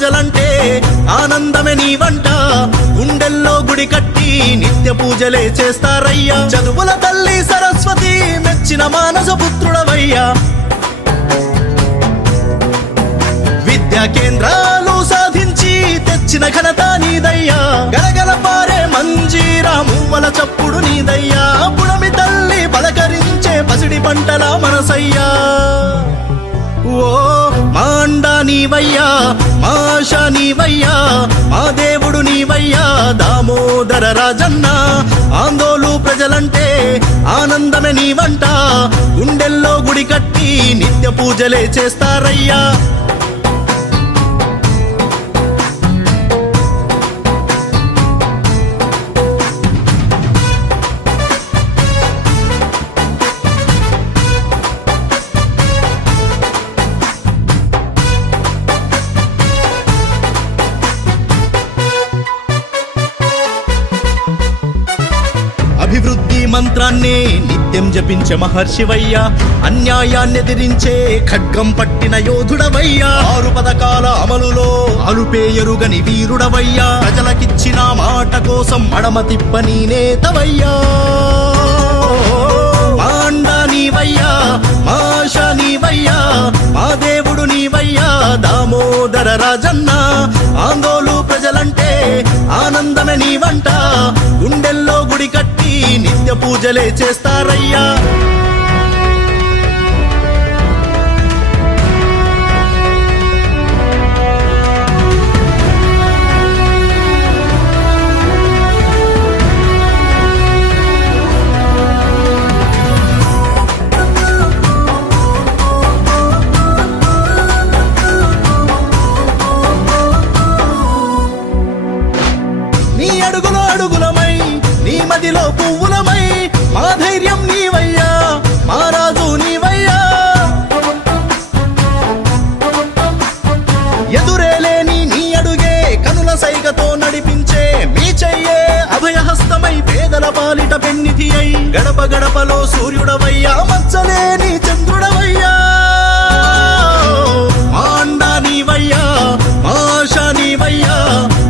ప్రజలంటే ఆనందమే నీ వంట గుండెల్లో గుడి కట్టి నిత్య పూజలే చేస్తారయ్యా చదువుల తల్లి సరస్వతి మెచ్చిన మానస పుత్రుడవయ్యా విద్యా కేంద్రాలు సాధించి తెచ్చిన ఘనత నీదయ్యా గలగల పారే మంజీరా మువ్వల చప్పుడు నీదయ్యా పుడమి తల్లి పలకరించే పసిడి పంటల మనసయ్యా ఓ మాండా నీవయ్యా మాష నీవయ్యా మా దేవుడు నీవయ్యా దామోదర రాజన్న ఆందోళన ప్రజలంటే ఆనందమే నీ వంట గుండెల్లో గుడి కట్టి నిత్య పూజలే చేస్తారయ్యా అభివృద్ధి మంత్రాన్నే నిత్యం జపించే మహర్షివయ్యా అన్యాయాన్ని ఎదిరించే ఖడ్గం పట్టిన యోధుడవయ్యా 6 పథకాల అమలులో అలుపేయరుగని వీరుడవయ్యా ప్రజలకిచ్చిన మాట కోసం మడమ తిప్పని నేతవయ్యా మాండా నీవయ్యా మాష నీవయ్యా మా దేవుడు నీవయ్యా దామోదర రాజన్న ఆందోళన ప్రజలంటే ఆనందమే నీ వంట గుండెల్లో గుడి కట్టి నిత్య పూజలే చేస్తారయ్యా నీ అడుగులో అడుగులమై నీ మదిలో పువ్వులమై మా ధైర్యం నీవయ్యా మా రాజు నీవయ్యా ఎదురేలేని నీ అడుగే కనుల సైగతో నడిపించే మీ చెయ్యే అభయహస్తమై పేదల పాలిట పెన్నిధి అయి గడప గడపలో సూర్యుడవయ్యా మచ్చలేని చంద్రుడవయ్యా మాండా నీవయ్యా మాష నీవయ్యా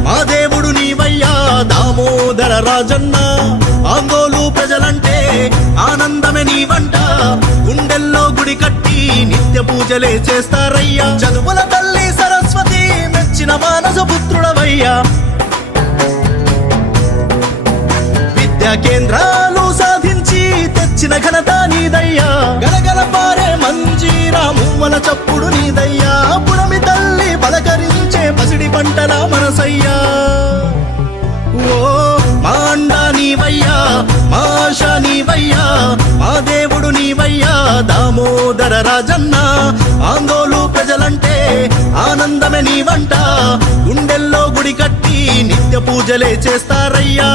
మా దేవుడు నీవయ్యా దామోదర రాజన్న ఆందోళన ప్రజలంటే ఆనందమే నీ వంట గుండెల్లో గుడి కట్టి నిత్య పూజలే చేస్తారయ్యా చదువుల తల్లి సరస్వతి మెచ్చిన మానస పుత్రుడవయ్యా విద్యా కేంద్రాలు సాధించి తెచ్చిన ఘనత నీదయ్యా గలగల పారే మంజీరా మువ్వల చప్పుడు నీదయ్యా పుడమి తల్లి పలకరించే పసిడి పంటల మనసయ్యా ఓ మాండా నీవయ్యా మాష నీవయ్యా మా దేవుడు నీవయ్యా దామోదర రాజన్న ఆందోళన ప్రజలంటే ఆనందమే నీ వంట గుండెల్లో గుడి కట్టి నిత్య పూజలే చేస్తారయ్యా